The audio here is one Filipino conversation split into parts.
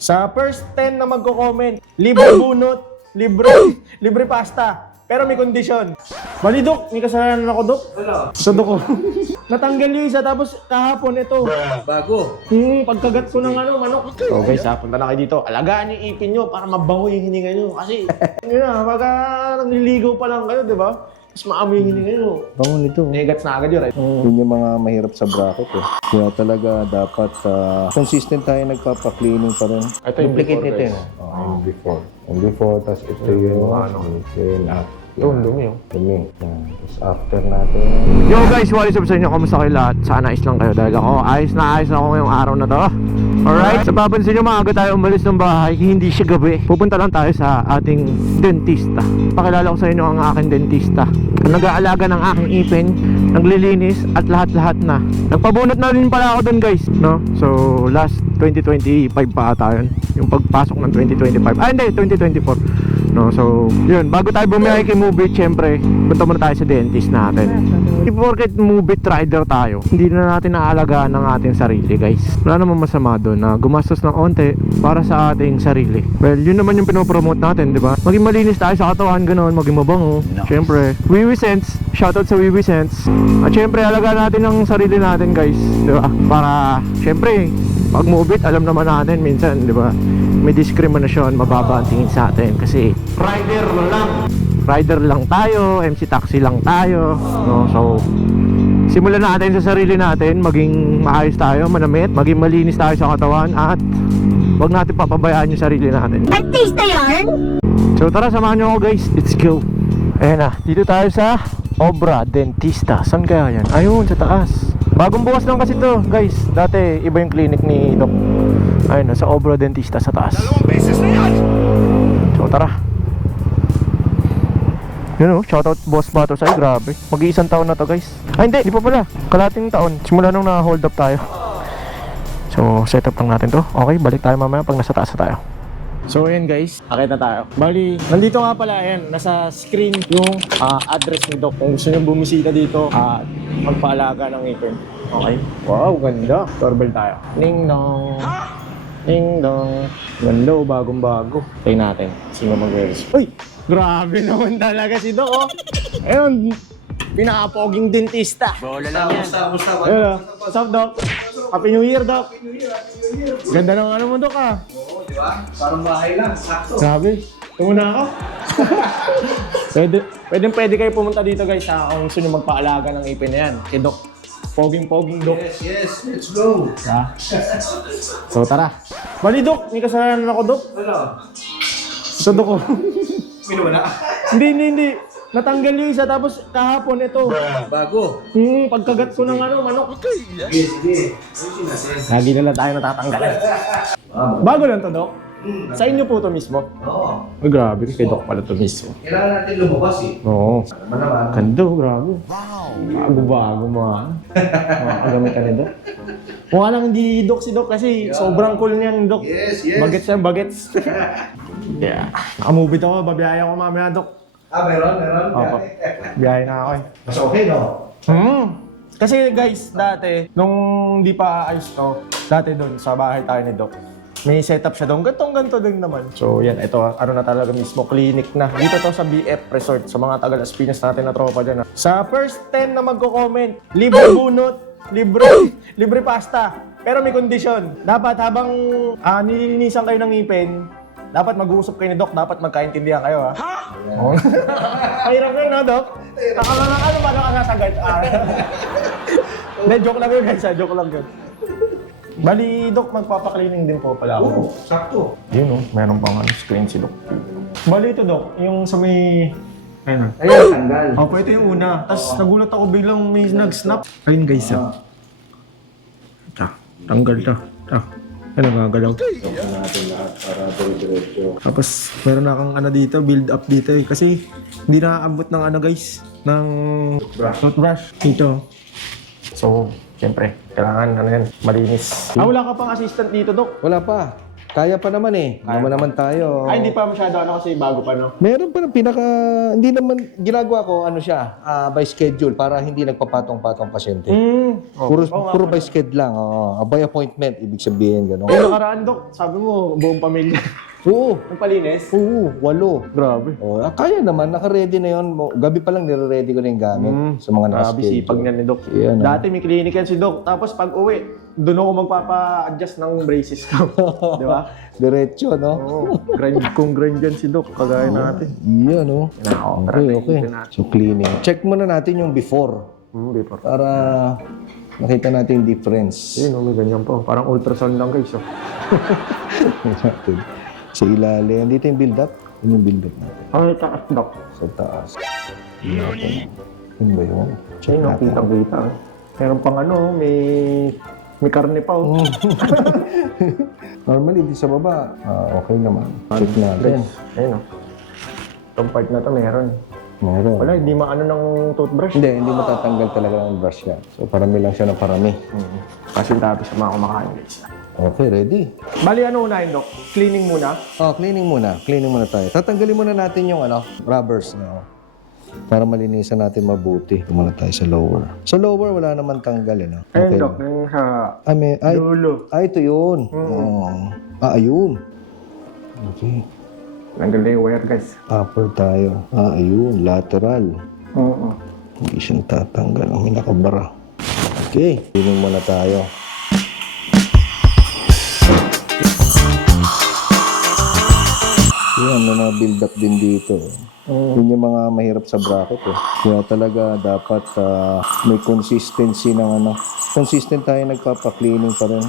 Sa first 10 na magko-comment, libre bunot, libre pasta. Pero may kondisyon. Bali, Dok, may kasalanan ako, Dok. Ano? Sa Dok ko. Natanggal yung isa, tapos kahapon ito. Bago. Pagkagat ko ng manok. So guys, punta na kayo dito. Alagaan yung ipin nyo para mabango yung hininga nyo. Kasi, yun na, pagka nililigaw pa lang kayo, di ba? Mas maamoy yung hininga nyo. Bango nito. Negats na agad yun, right? Yun yung mga mahirap sa bracket eh. Kaya talaga dapat consistent tayo nagpapa-cleaning pa rin. Ito yung Duplicate before, nito guys. yun. Yung before. Yung before, tapos ito yung yung after. Yung dumi yun. Dumi. Yan. Tapos after natin. Yo guys, what is up sa inyo? Kamusta kayo lahat? Sana ayos lang kayo dahil ako ayos na ako ngayong araw na to. Alright, sa papansin nyo maaga tayo umalis ng bahay, hindi siya gabi. Pupunta lang tayo sa ating dentista. Pakilala ko sa inyo ang aking dentista. Nag-aalaga ng aking ipin, naglilinis at lahat-lahat na. Nagpabunot na rin pala ako dun guys, no? So last 2025 pa ata yun, yung pagpasok ng 2025. Hindi, 2024. No, so, yun, bago tayo bumiyahe kay Mubit, syempre, punta muna tayo sa dentist natin. If porket Mubit rider tayo, hindi na natin naalagaan ng ating sarili, guys. Wala namang masama doon na gumastos ng onte para sa ating sarili. Well, yun naman yung pinopromote natin, di ba? Maging malinis tayo sa katawan, ganoon, maging mabango. Syempre, Wiwi Sense, shoutout sa Wiwi Sense. At syempre, alagaan natin ang sarili natin, guys, di ba? Para, syempre, pag Mubit, alam naman natin minsan, di ba? May diskriminasyon, mababa ang tingin sa atin kasi rider lang tayo, MC taxi lang tayo, no? So simulan natin sa sarili natin, maging maayos tayo, manamit, maging malinis tayo sa katawan at wag natin papabayaan yung sarili natin. Artista yan? So tara, samahan nyo ako guys, let's go. Ayan na, dito tayo sa Obra Dentista. Saan kaya yan? Ayun, sa taas. Bagong bukas lang kasi to guys. Dati iba yung clinic ni Doc. Ayun na, sa Obra Dentista sa taas. Dalawang beses na yan! So tara. Yun o, shoutout Boss Bato sa'yo, grabe. Mag-iisang taon na to guys. Ay hindi, di pa pala. Kalating taon, simula nung na-hold up tayo. So set up lang natin to. Okay, balik tayo mamaya pag nasa taas na tayo. So ayan guys, akit na tayo. Bali, nandito nga pala, ayan, nasa screen yung address ni Doc. Kung gusto nyo bumisita dito at magpaalaga ng ipin. Okay? Wow, ganda. Doorbell tayo. Ning dong. Ning dong. Ganda o, bagong bago. Tayo natin. Sino mag-respond? Uy! Grabe naman talaga si Doc, oh. Ayun, pinakapoging dentista. Bola lang yan. Ayun, what's up, Doc? Happy New Year, Doc. Ganda ng ano mo, Doc, ah. Oo, di ba? Parang bahay lang, sakto. Grabe. Tumuna ako. pwede kayo pumunta dito guys kung gusto nyo magpaalaga ng ipin na yan. Kay Doc. Poging Doc. Yes, let's go. Ha? So tara. Bali Doc, may kasalanan ako Doc. Ano? Sa Doc ko. Mino na? Hindi. Natanggal yung isa tapos kahapon ito. Bago. Pagkagat ko ng manok. Sige. Lagi na lang tayo natatanggalan. Bago lang to Doc. Sa inyo po to mismo. Oo. Ay grabe, kay Doc pala to mismo. Kailangan natin lumabas eh. Oo. Ano naman? Ganda, grabe. Wow! Bago mo ha. Makagamit ka ni Doc. Mukha lang hindi Doc si Doc kasi sobrang cool niyan, Doc. Yes. Bagets yan, bagets. Yeah. Nakamubit ako, babiyahe ako mamaya, Doc. Meron. Opo. Biyahe na ako eh. Mas okay, no? Kasi guys, dati, nung di pa ayos to, dati doon sa bahay tayo ni Doc, may setup siya doon. Ganto din naman. So yan, ito ano na talaga mismo, clinic na. Dito to sa BF Resort, sa mga taga Las Piñas natin na tropa dyan. Sa first 10 na magko-comment, libre bunot, libre pasta. Pero may kondisyon. Dapat habang nililinisan kayo ng ngipin, dapat mag-uusap kayo ni Doc, dapat magkaintindihan kayo ha. Oh. Mahirap yun na Doc. Ano ba ang kasagot? Hindi, joke lang yun guys, joke lang yun. Bali, Doc, magpapaklining din po pala ako. Oo, sakto. Yun oh, meron pang screen si Doc. Bali ito Doc, yung sa may... Ayun Ayun, tanggal. Opo, ito yung una. Tapos nagulat ako biglang may nag-snap. Ayun guys ah. Tanggal to. Ano nagagalaw? Ito natin lahat para dire-diretso. Tapos meron na kang dito, build up dito eh. Kasi hindi naaabot ng guys, ng toothbrush dito. So, siyempre, kailangan yan, malinis. Wala ka pang assistant dito, Doc. Wala pa. Kaya pa naman eh. Naman tayo. Ay, hindi pa masyado kasi bago pa, no? Meron pa ng hindi naman, ginagawa ko, siya, by schedule, para hindi nagpapatong-patong pasyente. Puro by schedule lang, by appointment, ibig sabihin, gano'n. Yung nakaraan, Dok, sabi mo, buong pamilya. Oo. Nagpalinis? Oo, 8. Grabe. Kaya naman, naka-ready na yun. Gabi pa lang nire-ready ko na yung gamit sa mga Grabe, nakaschedule. sipag niya ni Dok. Yan, Dati may clinic yan si Dok. Tapos pag uwi, doon ako magpapa-adjust ng braces ko. Di ba? Diretso, no? Oo. Kung grind yan si Dok, kagaya natin. Yan, no? Okay. So, cleaning. Check muna natin yung before. Before. Para makita natin yung difference. Ayun, may ganyan po. Parang ultrasound lang guys. Oh. Natin. Sa ilalim. Dito yung build-up. Yun yung build-up natin. Ay, taas, Dok. Sa taas. Yun ba yun? Check Ayun, natin. kita-kita. Meron pang may karne pa. Oh. Normally, di sa baba. Okay naman. Check natin. Ayun, oh. Itong part na to meron. Meron. Wala, hindi maano ng toothbrush. Hindi matatanggal talaga ng brush yan. So, parami lang siya ng parami. Kasi tapos sa mga kumakain guys. Okay, ready. Bali, ano unahin, Dok? Cleaning muna? Cleaning muna. Cleaning muna tayo. Tatanggalin muna natin yung rubbers. Para malinisan natin mabuti. Ito muna tayo sa lower. Sa lower, wala naman tanggal. No? Ayun, Dok. Yung sa dulo. Ito yun. Ayun. Okay. Tanggal na yung wire, guys. Upper tayo. Ayun. Lateral. Oo. Hindi siyang tatanggal. May nakabara. Okay. Cleaning muna tayo. Yan, na-build up din dito. Yun yung mga mahirap sa bracket. Kaya talaga dapat may consistency ng consistent tayo nagpapa-cleaning pa rin.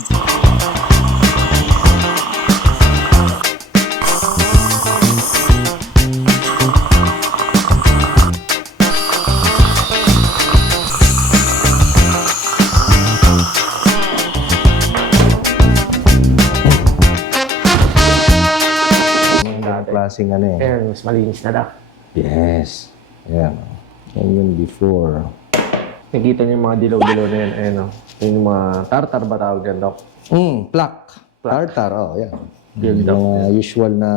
Klaseng Ayan, mas malinis na, Dok. Yes. Ayan. Yan yung before. Nakita niyo yung mga dilaw-dilaw na yan. Ayan, oh. Yung mga tartar ba tawag yan, Dok? Plaque. Tartar. Yan. Yun, Yung mga usual na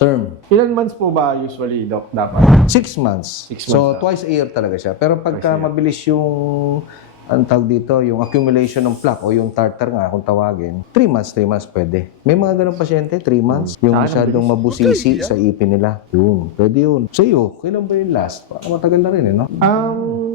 term. Ilan months po ba usually, Dok, dapat? 6 months. 6 months, So, twice a year talaga siya. Pero pagka mabilis yung ang tawag dito, yung accumulation ng plaque o yung tartar nga kung tawagin, 3 months pwede. May mga ganong pasyente, 3 months. Yung masyadong mabusisi sa ipin nila. Yun, pwede yun. Sa iyo, kailan ba yung last? Baka matagal na rin, no?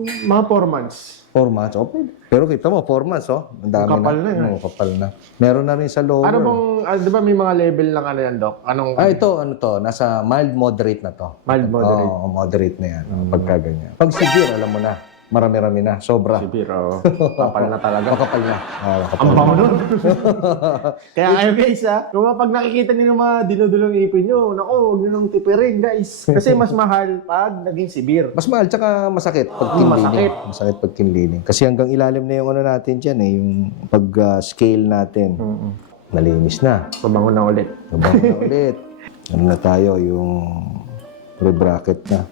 Mga 4 months. 4 months, pwede. Pero kita mo, 4 months, Ang dami Kapal na yun. Kapal na. Meron na rin sa lower. Ano bang, di ba may mga level lang yan, Dok? Anong Ito, nasa mild moderate na to. mild moderate? Oo, moderate na yan. Pagka ganyan. Pag severe, alam mo na. Marami-rami na. Sobra. Biro. Kapal na talaga. Makapal na. Makapal Ang na. bango nun. Kaya kayo guys kung pag nakikita niyo ng mga dinudulong ipin nyo, naku, huwag nyo nang tipirin guys. Kasi mas mahal pag naging severe. Mas mahal, tsaka masakit pag kinlining. masakit. Masakit pag kinlining. Kasi hanggang ilalim na yung natin dyan yung pag-scale natin. Malinis na. Mabango na ulit. Nabango na ulit. Ano na tayo, yung re-bracket na.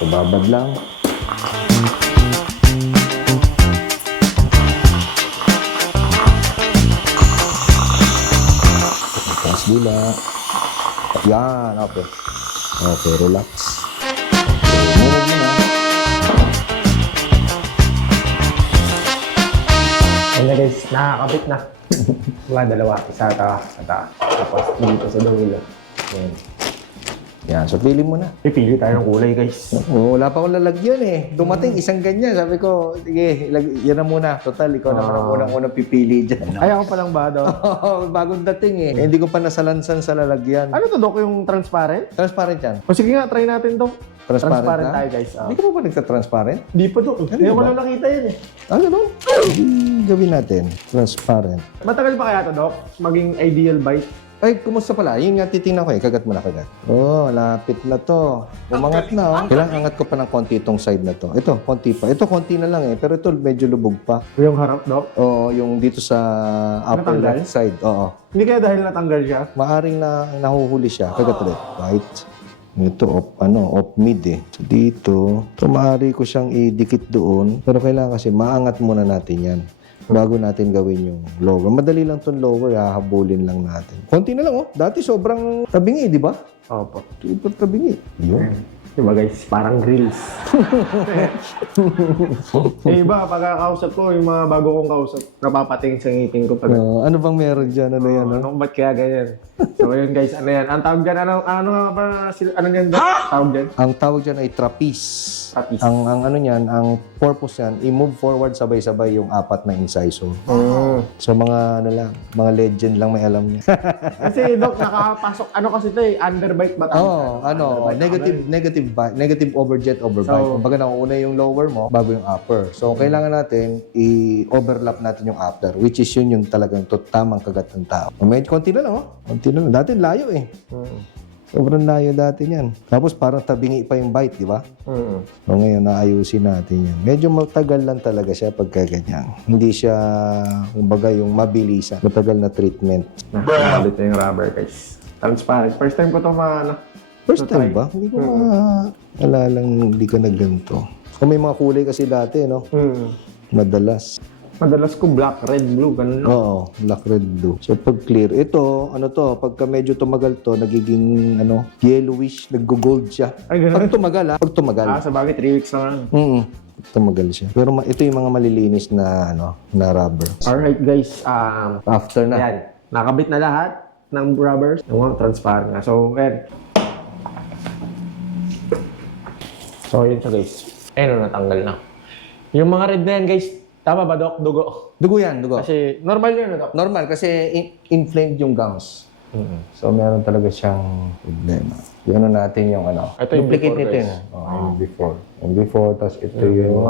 So, babad lang. Taas dula. Yan, okay. Okay, relax. Move mo na. Ayun na guys, nakakabit na. Dalawa. Isa ata. Tapos dito sa dulo. Yan. Yan, so pili mo na. Pipili tayo ng kulay guys. Wala pa akong lalagyan eh. Dumating isang ganyan. Sabi ko, sige, yan na muna. Total, ikaw naman ang unang-unang pipili dyan. Ay, ako pa lang ba, Dok? Bagong dating eh. Hindi ko pa nasalansan sa lalagyan. Ano to, Dok? Yung transparent? Transparent yan. O sige nga, try natin to. Transparent na? tayo guys. Hindi ka pa ba nagka-transparent? Di pa, Dok. Hindi ko ba? lang nakita yun eh. Ganun? Gawin natin. Transparent. Matagal pa kaya to, Dok? Maging ideal bite? Ay, kumusta pala? Yun nga titingnan ko eh. Kagat mo na, kagat. Lapit na to. Umangat na, Kailangan angat ko pa ng konti itong side na to. Ito, konti pa. Ito, konti na lang eh. Pero ito, medyo lubog pa. Yung harap, Dok? Oo, yung dito sa upper Natanggal? left side. Oo. Hindi kaya dahil natanggal siya? Maaring na nahuhuli siya. Kagat ulit. Right. Ito, off mid eh. So, dito, maaari ko siyang idikit doon. Pero kailangan kasi maangat muna natin yan bago natin gawin yung lower. Madali lang itong lower, hahabulin lang natin. Konti na lang, oh. Dati sobrang tabingi, di ba? Opo. Super tabingi. Yun. Diba guys, parang grills. Iba, pagkakausap ko, yung mga bago kong kausap, napapating sa ngipin ko. Pag, Ano bang meron dyan? Ano yan? ano, ba't kaya ganyan? So yun guys, ano yan? Ang tawag dyan, ano nga ba, ano yan? Tawag dyan? Ang tawag dyan ay trapeze. Trapeze. Ang ano niyan, ang purpose yan, i-move forward sabay-sabay yung 4 na incisor. So mga ano lang, mga legend lang may alam niya. Kasi Doc, nakapasok, ano kasi ito eh, underbite ba tawag? Negative overjet, overbite. So, Kumbaga nauna yung lower mo bago yung upper. So kailangan natin i-overlap natin yung upper, which is yun yung talagang tamang kagat ng tao. Medyo konti na lang, oh. Konti na lang. Dati layo eh. Sobrang layo dati yan. Tapos parang tabingi pa yung bite, di ba? So ngayon, naayusin natin yan. Medyo matagal lang talaga siya pagka ganyan. Hindi siya, kumbaga, yung mabilisan. Matagal na treatment. Ulit na yung rubber guys. Transparent. First time ko ito First time ba? Hindi ko maalalang hindi ka na ganito. Kung may mga kulay kasi dati, no? Madalas. Madalas ko black, red, blue, ganun. Oo, black, red, blue. So pag clear, ito, pagka medyo tumagal to, nagiging, yellowish, nag-gold siya. Ay, ganun? Pag tumagal. Sa bagay, 3 weeks na lang. Tumagal siya. Pero ito yung mga malilinis na, na rubber. Alright guys, After na. Ayan, nakabit na lahat ng rubbers. Yung transparent na. So, ayan. So, yun siya guys. Ayun, natanggal na. Yung mga red na yan guys, tama ba Doc? Dugo. Dugo yan, dugo. Kasi normal yun Doc. Normal kasi inflamed yung gums. So, meron talaga siyang problema. Yung natin yung Ito yung duplicate before, nito guys. yun. Yung before. Yung before, tapos ito yung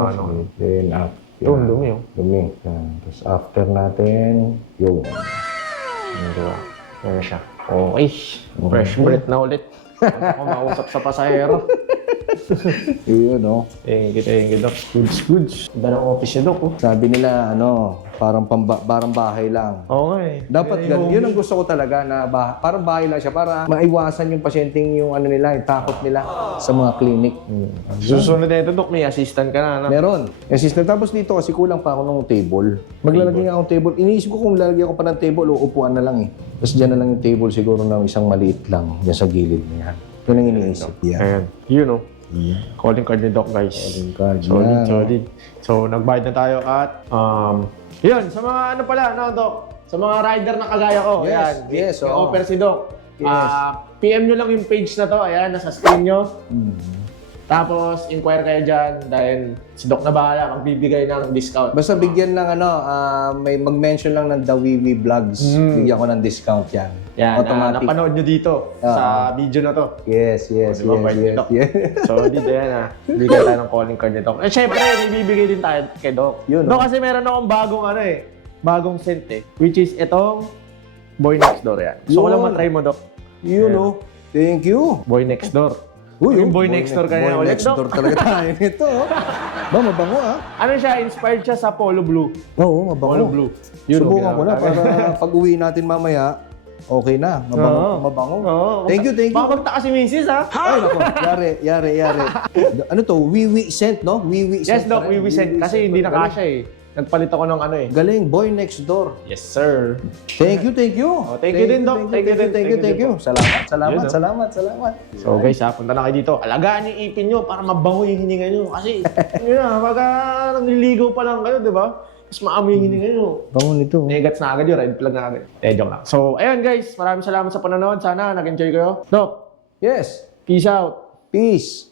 then after. Ito, ang dumi oh. Dumi. Yan. Tapos after natin, yung. Yan siya. Okay. Fresh breath na ulit. Ako mausap sa pasahero. Yun, no? Thank you Doc. Goods. Ganda ng office niya Doc oh. Sabi nila, parang bahay lang. Oo nga eh. Dapat ganun. Yun ang gusto ko talaga na parang bahay lang siya para maiwasan yung pasyenteng yung yung takot nila sa mga clinic. Susunod na ito Doc, may assistant ka na. Meron. Assistant. Tapos dito kasi kulang pa ako ng table. Maglalagay nga akong table. Iniisip ko kung lalagay ako pa ng table o upuan na lang eh. Tapos dyan na lang yung table siguro na isang maliit lang. Dyan sa gilid niya. Yun ang iniisip. Yeah. Ayan. Yun oh. Calling card ni Doc guys. Calling card. Solid. So, nagbayad na tayo at yun, sa mga Doc? Sa mga rider na kagaya ko. Yes, Ayan. yes, May oo. offer si Doc. Yes. PM nyo lang yung page na to. Ayan, nasa screen nyo. Tapos, inquire kayo dyan dahil si Doc na bahala magbibigay ng discount. Basta bigyan lang may mag-mention lang ng Dawiwi Vlogs. Bigyan ko ng discount yan. Yan, Automatic. napanood nyo dito sa video na to. Yes. Diba, bait ni Doc? So, dito yan bigyan tayo ng calling card ni Doc. Syempre, ibibigay din tayo kay Doc. Yun, Doc, kasi meron akong bagong scent which is itong Boy Next Door yan. Gusto ko Yun. lang matry mo, Doc. Yun, oh. Thank you. Boy Next Door. Yung Boy Next Door kanya Boy ulit, Next Doc. Door talaga tayo nito, oh. Mabango, ah. Ano siya? Inspired siya sa Polo Blue. Oo, mabango. Polo Blue. Yun, Subukan ko na para pag uwi natin mamaya, okay na. Mabango. Oo. Thank you. Baka magtaka si Mrs. ha? Ay, nako. Yari. Ano to? Wiwi scent, no? Wiwi Yes, scent. Doc. We sent. Kasi hindi na kasya eh. Nagpalit ako ng Galing. Boy Next Door. Yes, sir. Thank you. Thank you din, Doc. Thank you. Salamat. So guys, punta na kayo dito. Alagaan yung ipin nyo para mabango yung hininga nyo. Kasi, yun na, pagka nililigaw pa lang kayo, di ba? Mas maamoy yung hininga nyo. Bango nito. Negats na agad yun, red flag na agad. Joke lang. So, ayun guys, maraming salamat sa panonood. Sana nag-enjoy kayo. Doc, Yes. peace out. Peace.